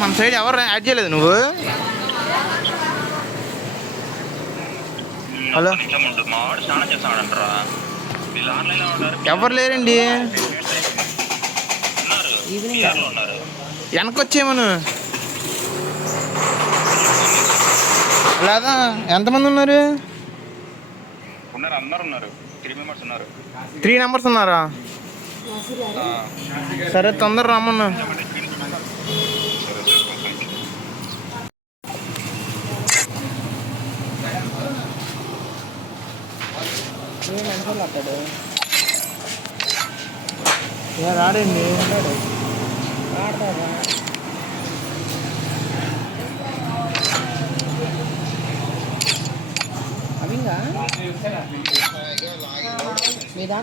మన సైడ్ ఎవరు యాడ్ చేయలేదు నువ్వు? హలో, ఎవరు లేరండి. వెనకొచ్చేమను లేదా? ఎంతమంది ఉన్నారు? 3 మెంబర్స్ ఉన్నారా? సరే, తొందర రమ్మన్నా. రాడండి. అవింగా